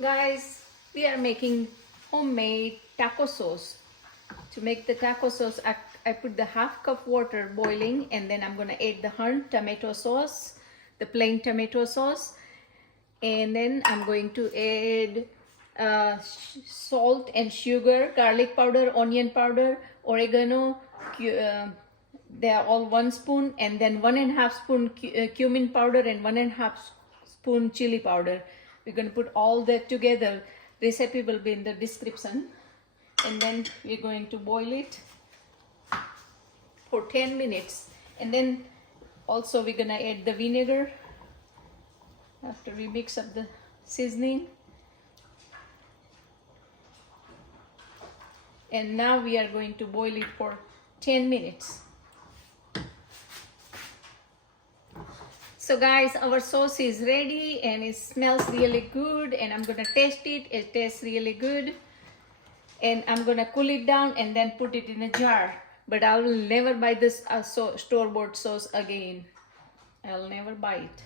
Guys, we are making homemade taco sauce. To make the taco sauce, I put the half cup water boiling, and then I'm gonna add the Hunt tomato sauce, the plain tomato sauce, and then I'm going to add salt and sugar, garlic powder, onion powder, oregano. They are all 1 spoon, and then 1.5 spoon cumin powder and 1.5 spoon chili powder. We're going to put all that together. Recipe will be in the description. And then we're going to boil it for 10 minutes. And then also we're going to add the vinegar after we mix up the seasoning. And now we are going to boil it for 10 minutes. So guys, our sauce is ready and it smells really good, and I'm gonna taste it. It tastes really good, and I'm gonna cool it down and then put it in a jar. But I will never buy this store-bought sauce again. I'll never buy it.